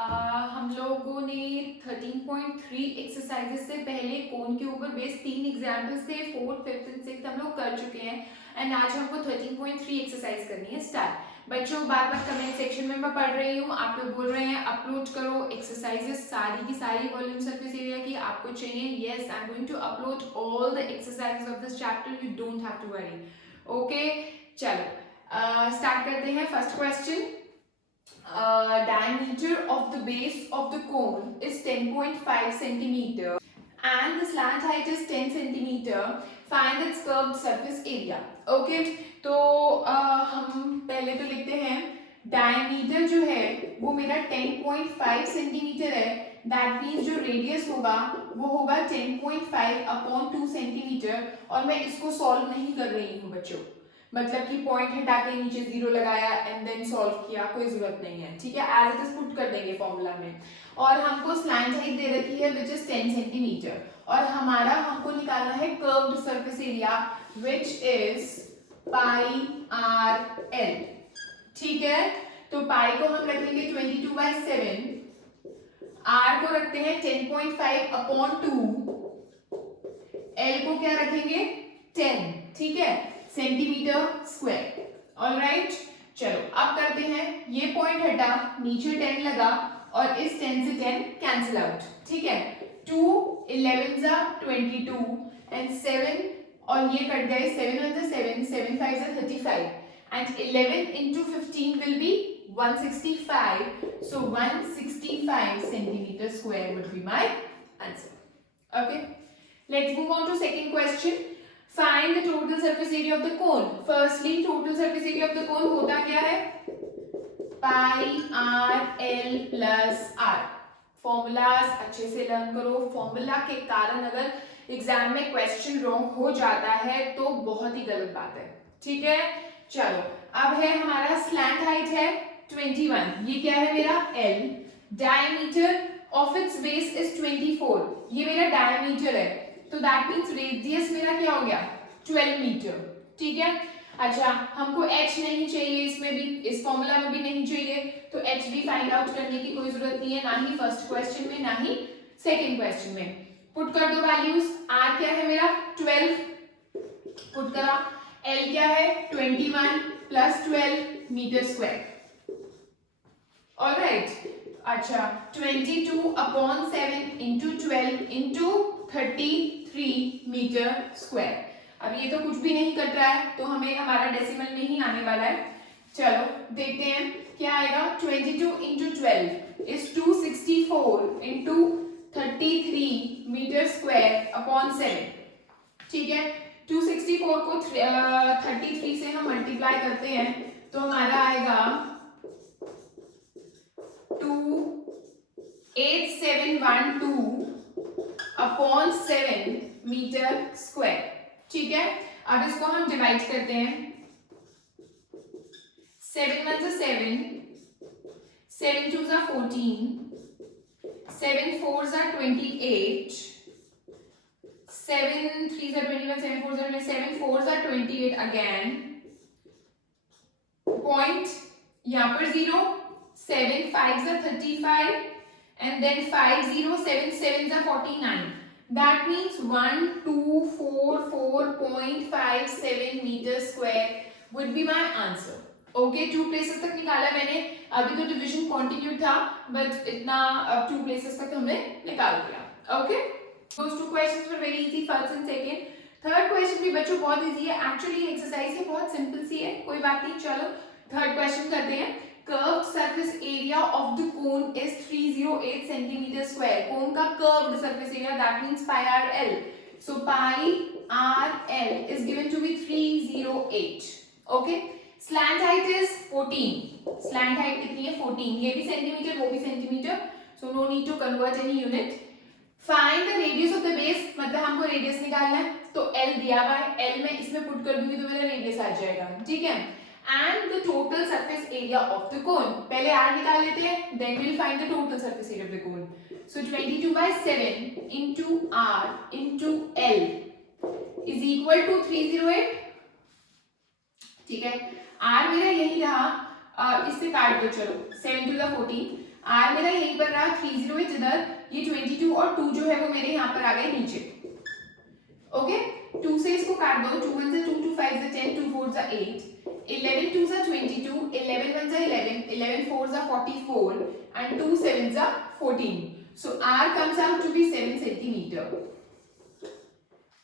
हम लोगों ने 13.3 एक्सरसाइजेस से पहले कोन के ऊपर बेस 3 एग्जाम्पल्स थे, 4th, 5th एंड 6th हम लोग कर चुके हैं एंड आज हमको 13.3 एक्सरसाइज करनी है स्टार्ट। बच्चों बार बार कमेंट सेक्शन में मैं पढ़ रही हूँ, आप लोग बोल रहे हैं अपलोड करो एक्सरसाइजेस सारी की सारी वॉल्यूम सरफेस एरिया की आपको चाहिए। Yes, I am going to upload all the exercises of this chapter, you don't have to worry. Okay, चलो स्टार्ट करते हैं। First question, diameter of the base of the cone is 10.5 centimeter and the slant height is 10 centimeter. Find its curved surface area. Okay, तो हम पहले तो लिखते हैं diameter जो है वो मेरा 10.5 सेंटीमीटर है। दैट मीन्स जो रेडियस होगा वो होगा 10.5 अपॉन 2 सेंटीमीटर और मैं इसको सॉल्व नहीं कर रही हूँ बच्चों, मतलब कि पॉइंट हटा के नीचे जीरो लगाया एंड देन सॉल्व किया, कोई जरूरत नहीं है। ठीक है, एज इट इज पुट कर देंगे फॉर्मूला में। और हमको स्लैंट हाइट दे रखी है विच इज 10 सेंटीमीटर और हमारा हमको निकालना है curved surface area which is pi R L. ठीक है, तो पाई को हम रखेंगे 22/7, आर को रखते हैं 10.5 अपॉन 2, एल को क्या रखेंगे 10। ठीक है, सेंटीमीटर स्क्वायर। ऑलराइट, चलो अब करते हैं, ये पॉइंट हटा नीचे 10 लगा और इस 10 से 10 कैंसिल आउट। ठीक है, 2 11 22 एंड 7 और ये कट गए, 7 1 7 7 5 35 and 11 into 15 will be 165. So 165 centimeter square would be my answer. Okay, let's move on to second question. Find the total surface area of the cone. Firstly, total surface area of the cone होता क्या है? Pi r l plus r. Formulas अच्छे से learn करो। Formula के कारण अगर exam में क्वेश्चन रॉन्ग हो जाता है तो बहुत ही गलत बात है। ठीक है, चलो अब है हमारा स्लैंट हाइट है 21, ये क्या है मेरा L। Diameter of its base is 24, ये मेरा डायमीटर है, तो दैट मींस रेडियस मेरा क्या हो गया 12 मीटर। ठीक है, अच्छा हमको h नहीं चाहिए, इसमें भी इस फॉर्मूला में भी नहीं चाहिए, तो h भी फाइंड आउट करने की कोई जरूरत नहीं है, ना ही फर्स्ट क्वेश्चन में ना ही सेकंड क्वेश्चन में। पुट कर दो वैल्यूज, r क्या है मेरा 12 पुट करा, l क्या है 21 प्लस 12 मीटर स्क्वायर। ऑलराइट, अच्छा 22 upon 7 into 12 into 33 metre square. अब ये तो कुछ भी नहीं कट रहा है तो हमें हमारा डेसिमल में ही आने वाला है। चलो देखते हैं क्या आएगा। 22 into 12 is 264 into 33 metre square upon 7। ठीक है, 264 को 33 से हम मल्टीप्लाई करते हैं तो हमारा आएगा 28712 अपॉन 7 मीटर स्क्वायर। ठीक है, अब इसको हम डिवाइड करते हैं, 7 1 7 7 2 14 7 4 28 7 3 21 7 4 7 4 28 अगेन पॉइंट यहाँ पर 0 7 5 35 and then 5 0 7 7 49. That means 1244.57 meter square would be my answer. Okay, 2 places तक निकाला मैंने, अभी तो डिवीजन कंटिन्यू था बट इतना अब 2 places तक हमने निकाल दिया। Okay, those 2 questions were very easy, first and second. Third question भी बच्चों बहुत इजी है, एक्चुअली एक्सरसाइज है बहुत सिंपल सी है, कोई बात नहीं। चलो थर्ड क्वेश्चन करते हैं। Curved surface area of the cone is 308 centimeter square. Cone का curved surface area, that means pi r l. So pi r l is given to be 308. Okay. Slant height is 14. Slant height कितनी है 14. ये भी centimetre वो भी centimetre. So no need to convert any unit. Find the radius of the base. मतलब हमको radius निकालना है तो L दिया हुआ है, L में इसमें पुट कर दूंगी तो मेरा रेडियस आ जाएगा। ठीक है, and the total surface area of the cone. पहले r निकाल लेते हैं, then we'll find the total surface area of the cone. So 22/7 into r into L is equal to 308. ठीक है, r मेरा यही रहा, इससे काट दो, चलो 7 2 14 R मेरा यहीं पर रहा, 308 इधर, ये 22 और 2 जो है वो मेरे यहाँ पर आ गए नीचे। ओके, 2 से इसको काट दो, 2 1 से 2, 2 5 से 10, 2 4 से 8, 11 2 से 22, 11 1 से 11, 11 4 से 44 and 2 7 से 14. So R comes out to be 7 centimeter.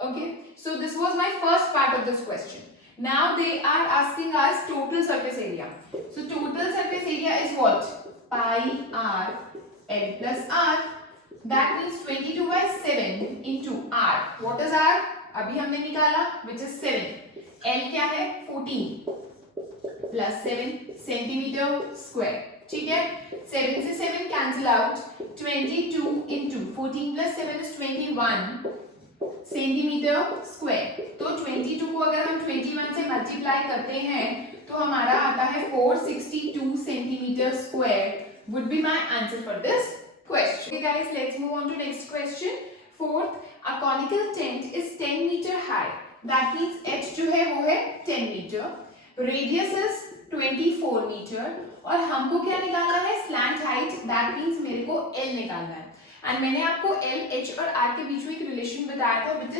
Okay, so this was my first part of this question. Now they are asking us total surface area. So total surface area is what? Pi r L plus r. That means 22 by 7 into r. What is r? अभी हमने निकाला, which is 7. L क्या है? 14 plus 7 centimeter square. ठीक है, 7 से 7 cancel out. 22 into 14 plus 7 is 21 centimetre square. तो 22 को अगर हम 21 से मल्टीप्लाई करते हैं तो हमारा आता है 462 centimetre square would be my answer for this question. Okay guys, let's move on to next question. Fourth, a conical tent is 10 metre high, that means h जो है वो है 10 मीटर, रेडियस इज 24 मीटर और हमको क्या निकालना है? Slant height, that means मेरे को l निकालना है। एंड मैंने आपको L, H और R के बीच में एक रिलेशन बताया था which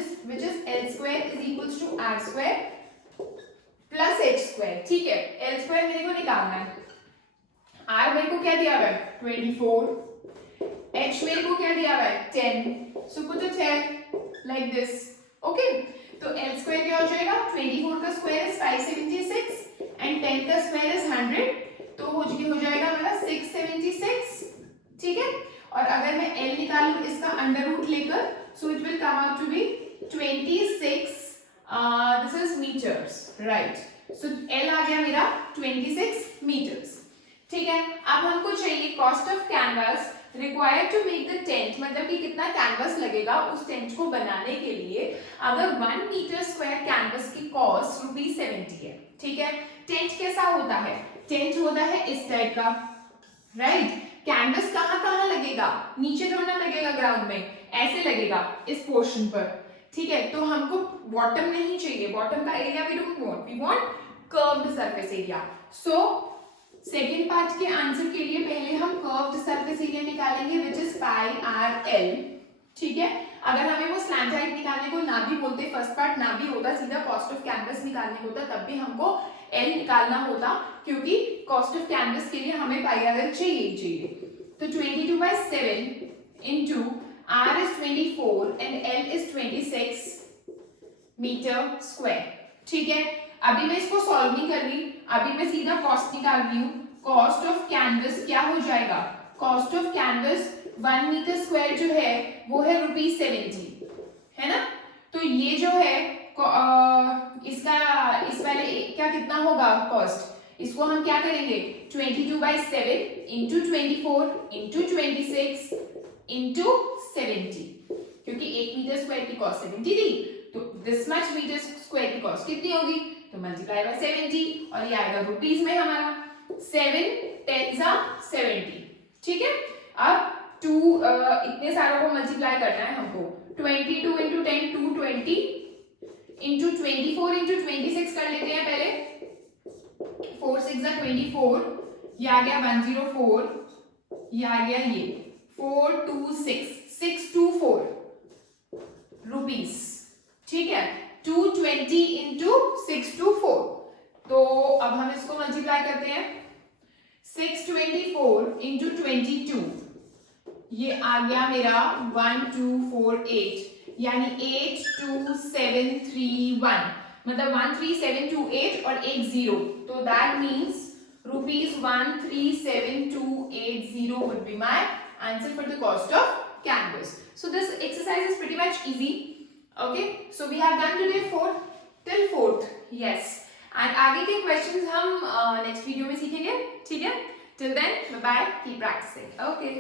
is L square is equals to R square plus H square। ठीक है, L square मेरे को निकालना है, R मेरे को क्या दिया हुआ है? 24, H मेरे को क्या दिया हुआ है? 10, so put it here like this। Okay, तो L square क्या हो जाएगा? 24 का स्क्वायर इज 576 एंड 10 का स्क्वायर इज 100, तो हो जाएगा मेरा 676। ठीक है, और अगर मैं L निकालूं इसका अंडर रूट लेकर, so it will come out to be 26 this is metres, right. So L आ गया मेरा 26 मीटर्स। ठीक है, अब हमको चाहिए cost of canvas required to make the tent, मतलब कि कितना कैनवास लगेगा उस टेंट को बनाने के लिए। अगर 1 मीटर स्क्वायर कैनवास की कॉस्ट ₹70 है। ठीक है, टेंट कैसा होता है? टेंट होता है इस टाइप का, राइट। कैनवस कहाँ लगेगा? नीचे थोड़ा ना लगेगा ग्राउंड में, ऐसे लगेगा इस पोर्शन पर। ठीक है, तो हमको बॉटम नहीं चाहिए, बॉटम का area we don't want, we want curved surface area. So second part के आंसर के लिए पहले हम कर्व्ड सरफेस एरिया निकालेंगे which is pi R L. ठीक है, अगर हमें वो स्लैंट हाइट निकालने को ना भी बोलते, फर्स्ट पार्ट ना भी होता, सीधा कॉस्ट ऑफ कैनवस निकालने को होता, तब भी हमको L निकालना होता, क्योंकne कॉस्ट ऑफ कैनवस के लिए हमें पाई आर एल चाहिए। तो 22 by 7 into R is 24 and L is 26 metre square. ठीक है, अभी मैं इसको सॉल्व नहीं कर रही, अभी मैं सीधा कॉस्ट निकाल रही हूँ। कॉस्ट ऑफ कैनवस क्या हो जाएगा? Cost of canvas 1 metre square जो है वो है ₹70, है ना। तो ये जो है इसका इस वाले क्या कितना होगा कॉस्ट? इसको हम क्या करेंगे? 22 by 7 into 24 into 26 into 70, क्योंकि 1 मीटर स्क्वायर की कॉस्ट 70 थी, तो दिस मच मीटर स्क्वायर की कॉस्ट कितनी होगी? तो मल्टीप्लाई बाय 70 और ये आएगा रुपीस में हमारा 7 10 70। ठीक है, अब 2 इतने सारों को मल्टीप्लाई करना है हमको। 22 into 10 220 into 24 into 26 कर लेते हैं पहले। 4 6 24, ये आ गया 104, ये आ गया ये 426 624 रुपीस। ठीक है, 220 into 624, तो अब हम इसको मल्टीप्लाई करते हैं। 624 into 22, ये आ गया मेरा 1248, यानी 82731, मतलब 13728 और एक 0, तो that means ₹137,280 would be my answer for the cost of canvas. So this exercise is pretty much easy. Okay, so we have done today till 4th, yes, and आगे के questions हम next video में सीखेंगे। ठीक है, till then bye bye, keep practicing. Okay.